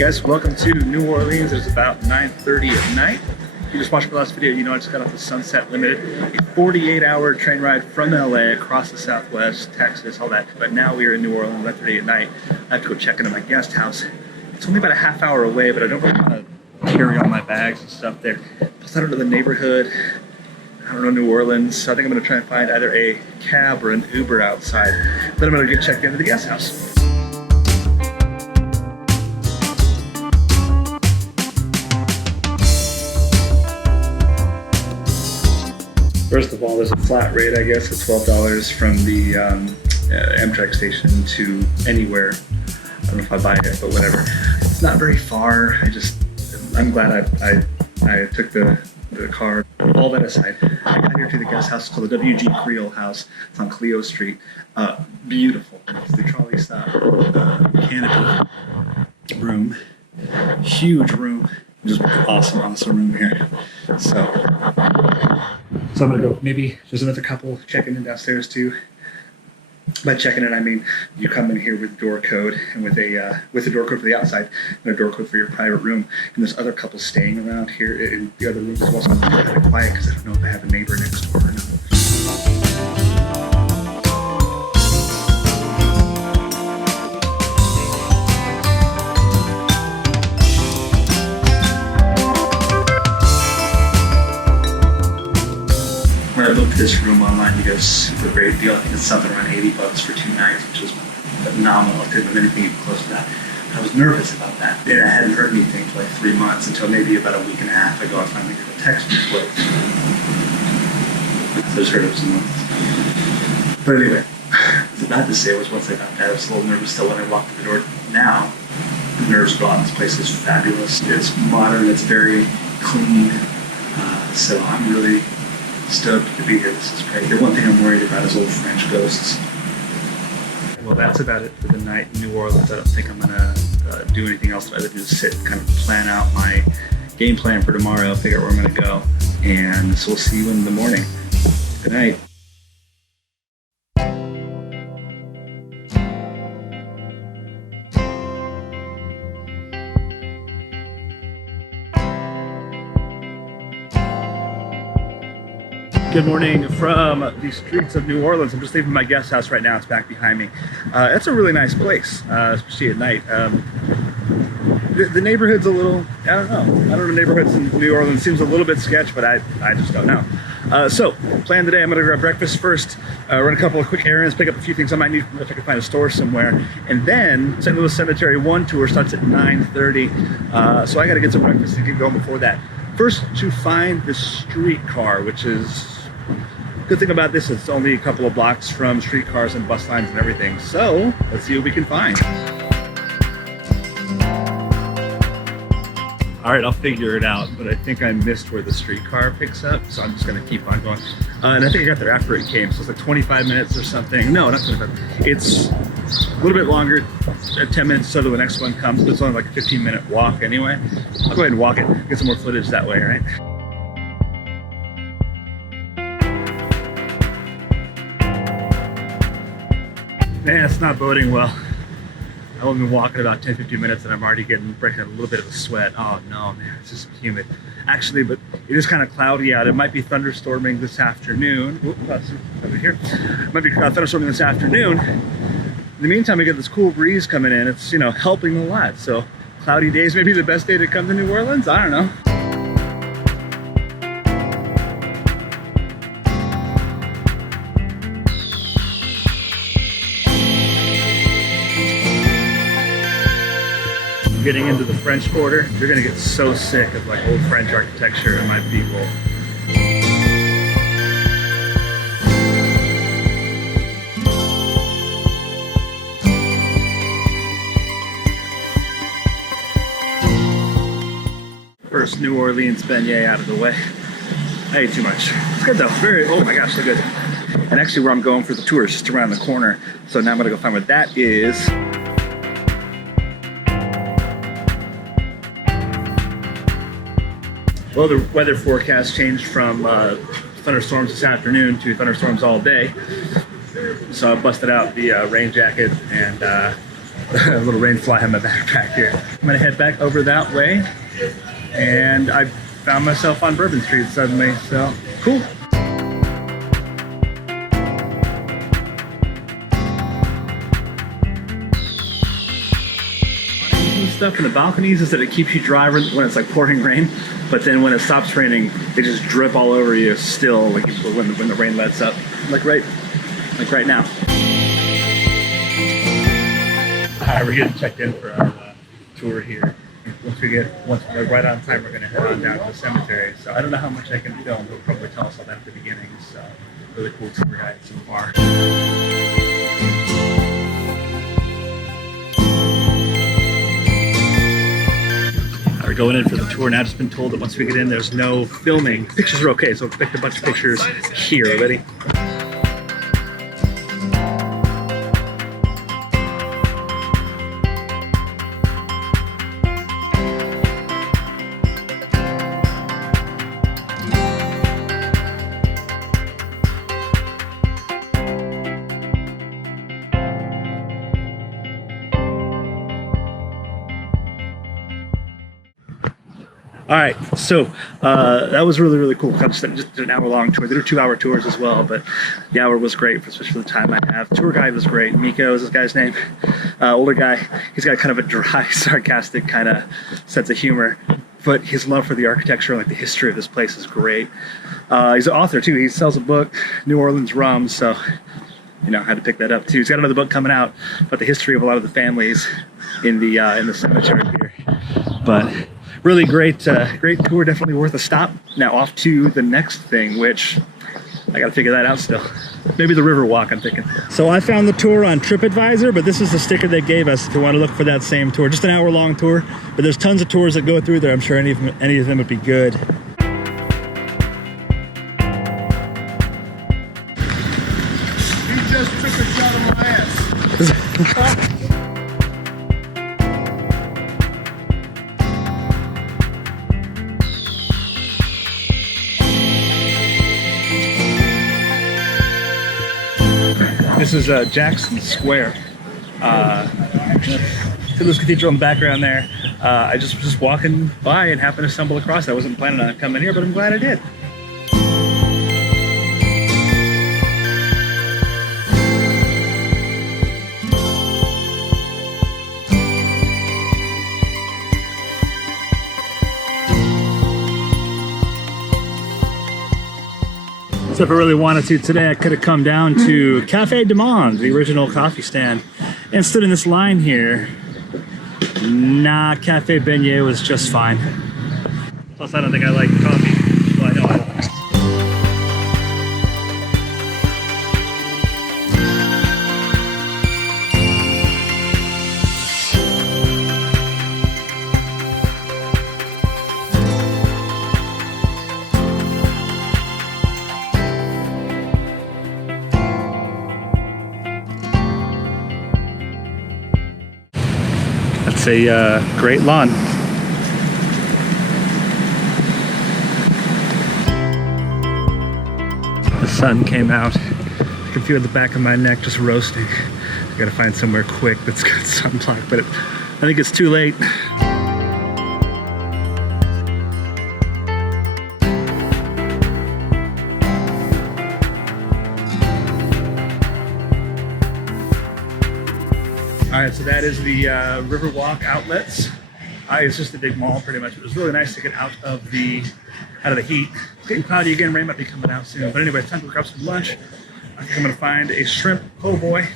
Hey guys, welcome to New Orleans. It's about 9:30 at night. If you just watched my last video, you know I just got off the Sunset Limited, a 48-hour train ride from LA across the Southwest, Texas, all that. But now we are in New Orleans, 9:30 at night. I have to go check into my guest house. It's only about a half hour away, but I don't really want to carry all my bags and stuff there. Plus, I don't know the neighborhood. I don't know New Orleans, so I think I'm going to try and find either a cab or an Uber outside. Then I'm going to get checked into the guest house. First of all, there's a flat rate, I guess, of $12 from the Amtrak station to anywhere. I don't know if I buy it, but whatever. It's not very far. I'm glad I took the car. All that aside, I got here to the guest house. It's called the WG Creole house. It's on Creole Street. Beautiful. It's the trolley stop, canopy room, huge room. Just awesome room here. So I'm gonna go. Maybe there's another couple checking in downstairs too. By checking in, I mean you come in here with door code and with a door code for the outside and a door code for your private room. And there's other couples staying around here in the other rooms as well. So I'm kind of quiet because I don't know if I have a neighbor next door or not. When I looked at this room online, you get a super great deal. I think it's something around $80 for 2 nights, which is phenomenal. I couldn't have anything even close to that. I was nervous about that. And I hadn't heard anything for like 3 months until maybe about a week and a half ago. I finally got a text from this place. I just heard it was a month. But anyway, what I had to say was once I got that, I was a little nervous still when I walked through the door. Now, the nerves gone. This place is fabulous. It's modern. It's very clean. So I'm really stoked to be here. This is great. The one thing I'm worried about is old French ghosts. Well, that's about it for the night in New Orleans. I don't think I'm gonna do anything else other than just sit and kind of plan out my game plan for tomorrow, figure out where I'm gonna go, and so we'll see you in the morning. Good night. Good morning from the streets of New Orleans. I'm just leaving my guest house right now. It's back behind me. It's a really nice place, especially at night. The neighborhood's a little, I don't know neighborhoods in New Orleans. Seems a little bit sketch, but I just don't know. So, plan today, I'm gonna grab breakfast first, run a couple of quick errands, pick up a few things I might need if I can find a store somewhere, and then St. Louis Cemetery 1 tour starts at 9:30. So I gotta get some breakfast and get going before that. First, to find the streetcar, which is, good thing about this is it's only a couple of blocks from streetcars and bus lines and everything. So let's see what we can find. All right, I'll figure it out, but I think I missed where the streetcar picks up, so I'm just gonna keep on going. And I think I got there after it came, so it's like 25 minutes or something. No, not 25. It's a little bit longer, 10 minutes so the next one comes, but it's only like a 15-minute walk anyway. I'll go ahead and walk it, get some more footage that way, right? Man, it's not boding well. I've only been walking about 10-15 minutes and I'm already breaking a little bit of a sweat. Oh no, man, it's just humid. Actually, but it is kind of cloudy out. It might be thunderstorming this afternoon. Whoop, over here. It might be thunderstorming this afternoon. In the meantime, we get this cool breeze coming in. It's, helping a lot. So cloudy days may be the best day to come to New Orleans. I don't know. Getting into the French Quarter, you're gonna get so sick of like old French architecture and my people. First New Orleans beignet out of the way. I ate too much. It's good though. Oh my gosh, so good. And actually where I'm going for the tour is just around the corner. So now I'm gonna go find what that is. Well, the weather forecast changed from thunderstorms this afternoon to thunderstorms all day. So I busted out the rain jacket and a little rain fly on my backpack here. I'm gonna head back over that way, and I found myself on Bourbon Street suddenly, so cool. Stuff in the balconies is that it keeps you dry when it's like pouring rain, but then when it stops raining, they just drip all over you still, like when the rain lets up, like right now. All right, we're getting checked in for our tour here. Once we're right on time, we're gonna head on down to the cemetery. So I don't know how much I can film. They'll probably tell us all that at the beginning. So really cool tour guide so far. We're going in for the tour now. Just been told that once we get in, there's no filming. Pictures are okay, so we'll pick a bunch of pictures here. Ready? All right, so that was really, really cool. Just an hour-long tour. They do 2-hour tours as well, but the hour was great, especially for the time I have. Tour guide was great. Miko is this guy's name. Older guy. He's got kind of a dry, sarcastic kind of sense of humor, but his love for the architecture and like the history of this place is great. He's an author too. He sells a book, New Orleans Rum, so you know, I had to pick that up too. He's got another book coming out about the history of a lot of the families in the cemetery here, but. Really great, great tour, definitely worth a stop. Now off to the next thing, which I gotta figure that out still. Maybe the river walk, I'm thinking. So I found the tour on TripAdvisor, but this is the sticker they gave us if you want to look for that same tour. Just an hour-long tour, but there's tons of tours that go through there. I'm sure any of them would be good. You just took a shot of my ass. This is Jackson Square. This Cathedral in the background there. I just was just walking by and happened to stumble across it. I wasn't planning on coming here, but I'm glad I did. So if I really wanted to today, I could have come down to Café du Monde, the original coffee stand, and stood in this line here. Nah, Cafe Beignet was just fine. Plus, I don't think I like coffee. Well, I know I don't. That's a great lawn. The sun came out. I can feel the back of my neck just roasting. I gotta find somewhere quick that's got sunblock, but I think it's too late. All right, so that is the Riverwalk outlets. It's just a big mall, pretty much. It was really nice to get out of the heat. It's getting cloudy again. Rain might be coming out soon. But anyway, it's time to grab some lunch. I think I'm gonna find a shrimp po' boy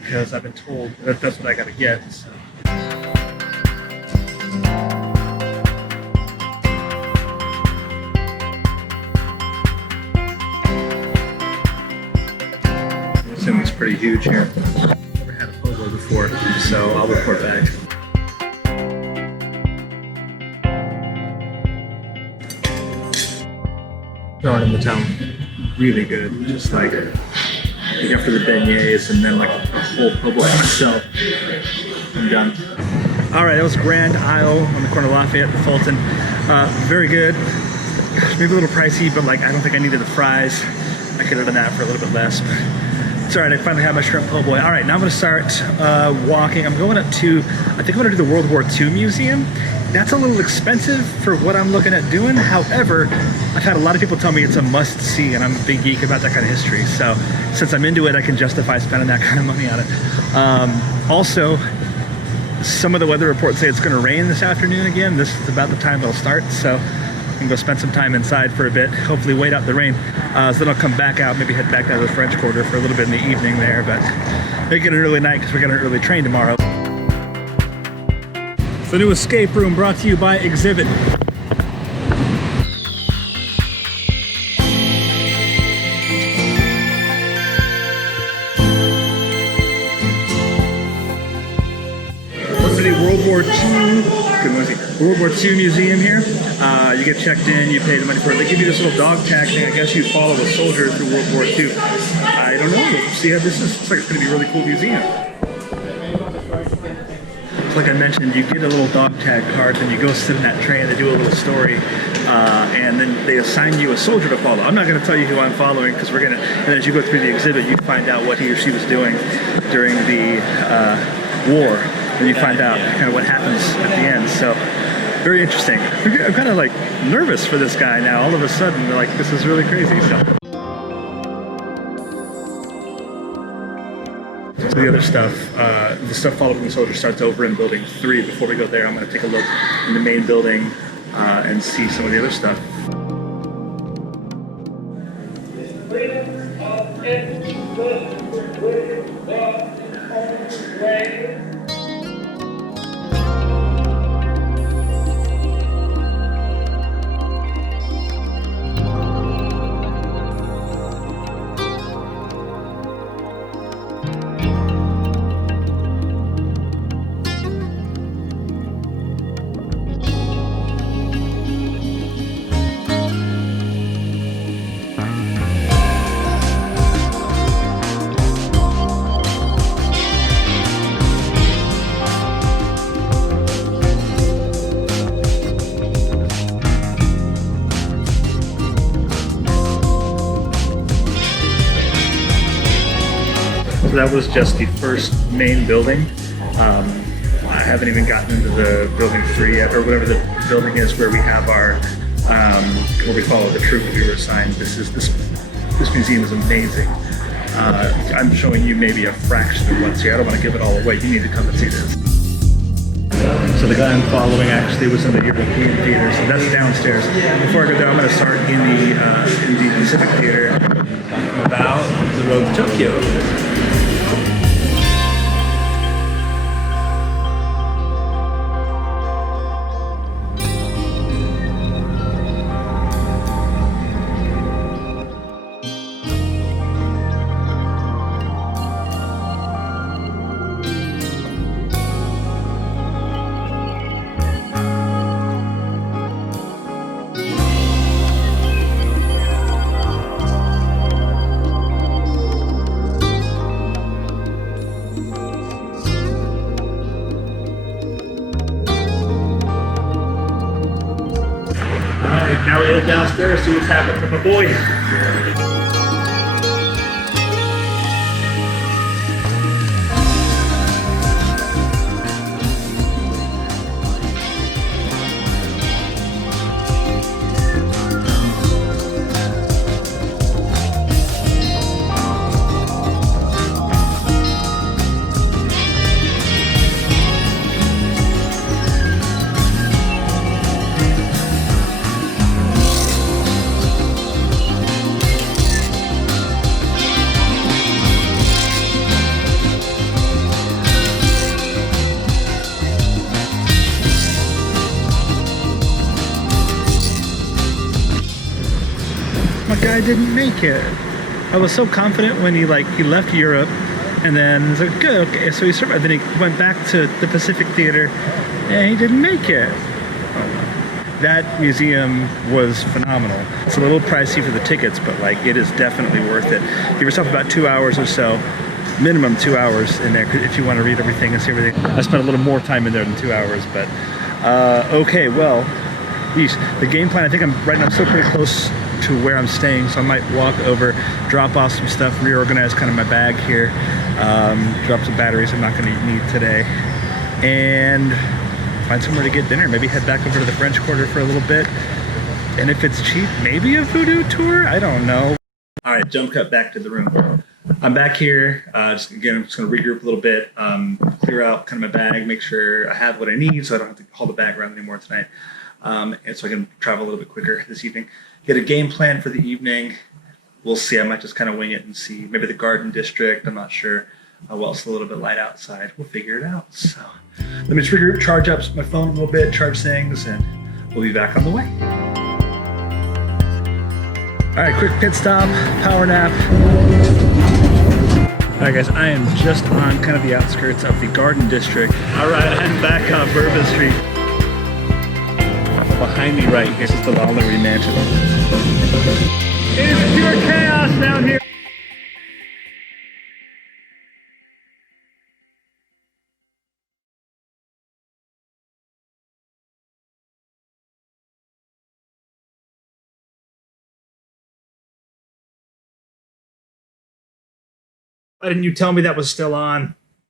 because I've been told that that's what I gotta get. So. This thing looks pretty huge here. Before, so I'll report back. Going in the town, really good. Just like after the beignets and then like a whole po' boy myself. I'm done. All right, that was Grand Isle on the corner of Lafayette and Fulton. Very good. Maybe a little pricey, but like I don't think I needed the fries. I could have done that for a little bit less. It's all right, I finally have my shrimp po' boy. All right, now I'm gonna start walking. I'm going up to, I think I'm gonna do the World War II Museum. That's a little expensive for what I'm looking at doing. However, I've had a lot of people tell me it's a must-see, and I'm a big geek about that kind of history. So since I'm into it, I can justify spending that kind of money on it. Also, some of the weather reports say it's gonna rain this afternoon again. This is about the time it'll start, so I can go spend some time inside for a bit, hopefully wait out the rain. So then I'll come back out, maybe head back down to the French Quarter for a little bit in the evening there, but make it an early night because we're getting an early train tomorrow. The new escape room brought to you by Exhibit. World War II Museum here. You get checked in, you pay the money for it. They give you this little dog tag thing. I guess you follow a soldier through World War II. I don't know. We'll see how this is. Looks like it's going to be a really cool museum. Like I mentioned, you get a little dog tag card, then you go sit in that train, they do a little story, and then they assign you a soldier to follow. I'm not going to tell you who I'm following because we're going to, and as you go through the exhibit, you find out what he or she was doing during the war, and you find out kind of what happens at the end. So, very interesting. I'm kind of like nervous for this guy now. All of a sudden, like, this is really crazy. So the other stuff, the stuff following the soldier starts over in building 3. Before we go there, I'm going to take a look in the main building and see some of the other stuff. That was just the first main building. I haven't even gotten into the building 3 yet, or whatever the building is where we have our, where we follow the troop we were assigned. This museum is amazing. I'm showing you maybe a fraction of what's here. I don't want to give it all away. You need to come and see this. So the guy I'm following actually was in the European theater, so that's downstairs. Before I go there, I'm going to start in the Pacific Theater about the road to Tokyo. Now we head downstairs, see what's happening for my boy. Guy didn't make it. I was so confident when he left Europe, and then it's like, good, okay, so he survived. Then he went back to the Pacific Theater, and he didn't make it. That museum was phenomenal. It's a little pricey for the tickets, but like it is definitely worth it. Give yourself about 2 hours or so, minimum 2 hours in there if you want to read everything and see everything. I spent a little more time in there than 2 hours, but okay, well, geez, the game plan, I think I'm still pretty close to where I'm staying, so I might walk over, drop off some stuff, reorganize kind of my bag here, drop some batteries I'm not going to need today, and find somewhere to get dinner. Maybe head back over to the French Quarter for a little bit, and if it's cheap, maybe a voodoo tour. I don't know. All right, jump cut back to the room. I'm back here. I'm just going to regroup a little bit, clear out kind of my bag, make sure I have what I need so I don't have to haul the bag around anymore tonight, and so I can travel a little bit quicker this evening. Get a game plan for the evening. We'll see. I might just kind of wing it and see. Maybe the Garden District. I'm not sure. Well, it's a little bit light outside. We'll figure it out. So let me just regroup, charge up my phone a little bit, charge things, and we'll be back on the way. All right, quick pit stop, power nap. All right, guys, I am just on kind of the outskirts of the Garden District. All right, I'm back on Bourbon Street. Behind me right here is the Lollery Mansion. It is pure chaos down here. Why didn't you tell me that was still on?